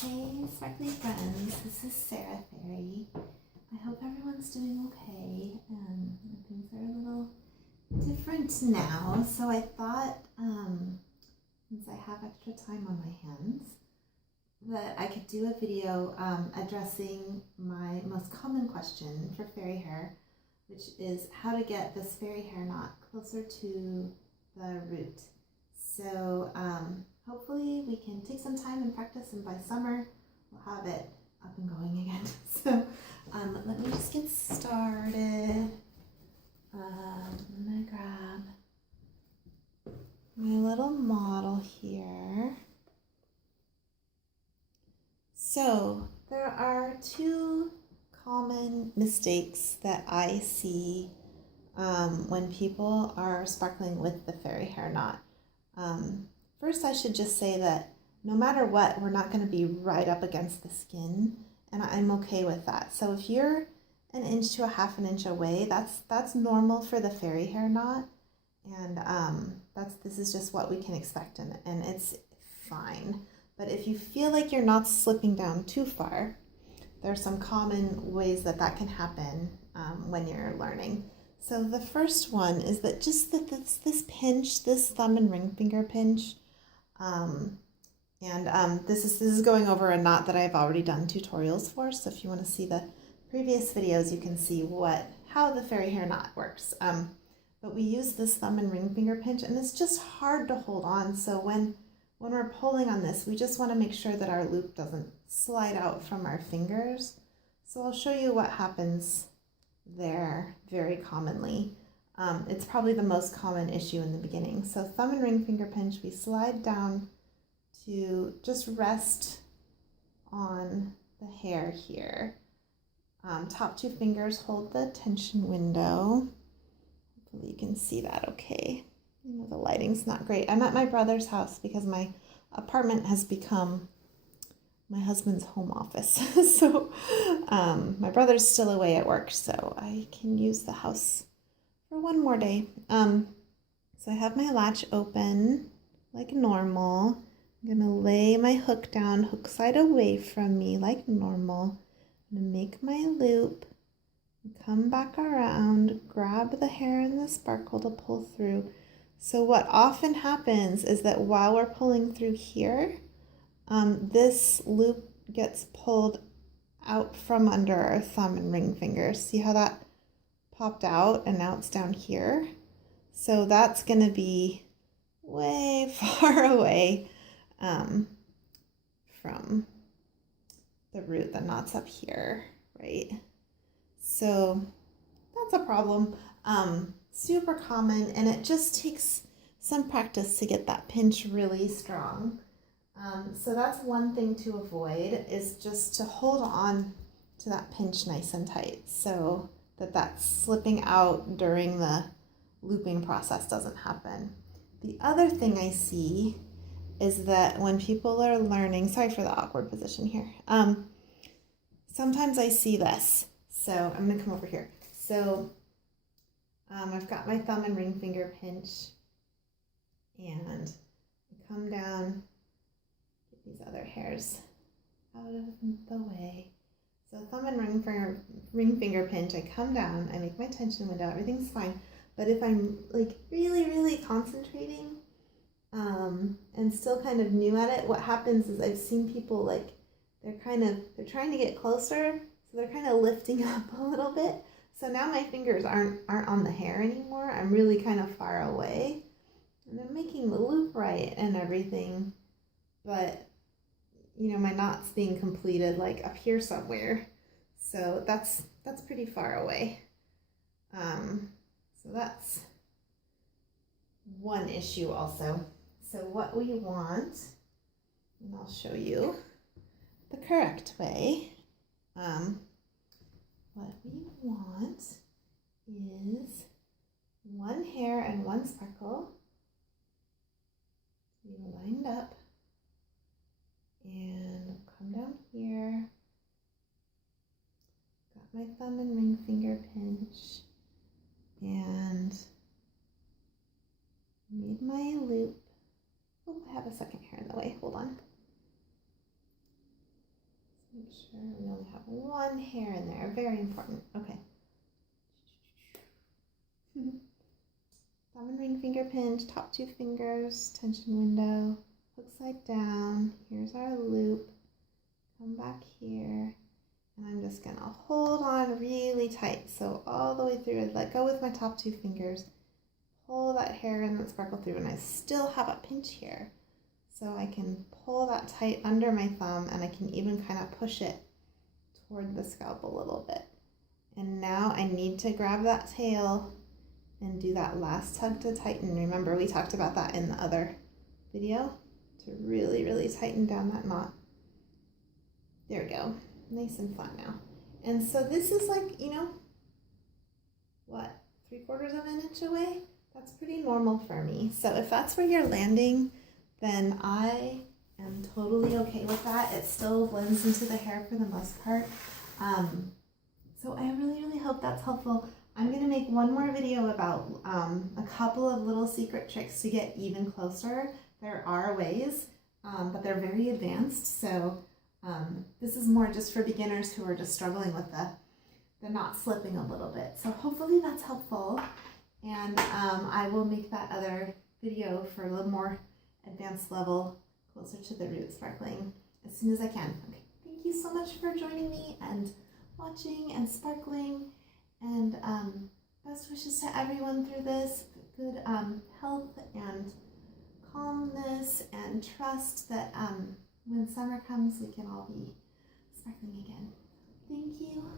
Hey, sparkly friends, this is Sarah Faery. I hope everyone's doing okay. Things are a little different now, so I thought, since I have extra time on my hands, that I could do a video addressing my most common question for fairy hair, which is how to get this fairy hair knot closer to the root. So hopefully we can take some time and practice, and by summer we'll have it up and going again. So let me just get started. I'm gonna grab my little model here. So there are two common mistakes that I see when people are sparkling with the fairy hair knot. First, I should just say that no matter what, we're not going to be right up against the skin, and I'm okay with that. So if you're an inch to a half an inch away, that's normal for the fairy hair knot, and this is just what we can expect, and it's fine. But if you feel like your knot's slipping down too far, there are some common ways that can happen when you're learning. So the first one is that just this pinch, this thumb and ring finger pinch, this is going over a knot that I've already done tutorials for. So if you want to see the previous videos, you can see how the fairy hair knot works. But we use this thumb and ring finger pinch, and it's just hard to hold on. So when we're pulling on this, we just want to make sure that our loop doesn't slide out from our fingers. So I'll show you what happens there very commonly. It's probably the most common issue in the beginning. So thumb and ring finger pinch, we slide down to just rest on the hair here. Top two fingers hold the tension window. Hopefully you can see that okay. I know the lighting's not great. I'm at my brother's house because my apartment has become my husband's home office. So my brother's still away at work, so I can use the house for one more day. So I have my latch open like normal. I'm gonna lay my hook down, hook side away from me like normal. I'm gonna make my loop, come back around, grab the hair and the sparkle to pull through. So what often happens is that while we're pulling through here, this loop gets pulled out from under our thumb and ring finger. See how that popped out and now it's down here? So that's going to be way far away from the root. The knot's up here, right? So that's a problem. Super common, and it just takes some practice to get that pinch really strong. So that's one thing to avoid, is just to hold on to that pinch nice and tight so that slipping out during the looping process doesn't happen. The other thing I see is that when people are learning, sorry for the awkward position here, sometimes I see this. So I'm going to come over here. So I've got my thumb and ring finger pinch, and come down, get these other hairs out of the way. So thumb and ring finger pinch, I come down, I make my tension window, everything's fine. But if I'm like really, really concentrating and still kind of new at it, what happens is I've seen people like they're trying to get closer, so they're kind of lifting up a little bit. So now my fingers aren't on the hair anymore. I'm really kind of far away. And I'm making the loop right and everything. But, my knot's being completed like up here somewhere. So that's pretty far away. So that's one issue also. So what we want, and I'll show you the correct way. What we want is one hair and one sparkle to be lined up, and come down here, got my thumb and ring finger pinch, and made my my loop. Oh, I have a second hair in the way. Hold on. Make sure we only have one hair in there. Very important. Okay. Thumb and ring finger pinch, top 2 fingers, tension window, hook side down. Here's our loop. Come back here. And I'm just gonna hold on really tight. So all the way through, let go with my top 2 fingers. Pull that hair in that sparkle through, and I still have a pinch here. So I can pull that tight under my thumb, and I can even kind of push it toward the scalp a little bit. And now I need to grab that tail and do that last tug to tighten. Remember, we talked about that in the other video, to really, really tighten down that knot. There we go. Nice and flat now. And so this is like, you know, what, 3/4 of an inch away? That's pretty normal for me. So if that's where you're landing, then I am totally okay with that. It still blends into the hair for the most part. So I really, really hope that's helpful. I'm gonna make one more video about a couple of little secret tricks to get even closer. There are ways, but they're very advanced. So this is more just for beginners who are just struggling with the knot slipping a little bit. So hopefully that's helpful. And I will make that other video for a little more advanced level, closer to the root sparkling, as soon as I can. Okay, thank you so much for joining me and watching and sparkling, and best wishes to everyone through this. Good health and calmness, and trust that when summer comes we can all be sparkling again. Thank you.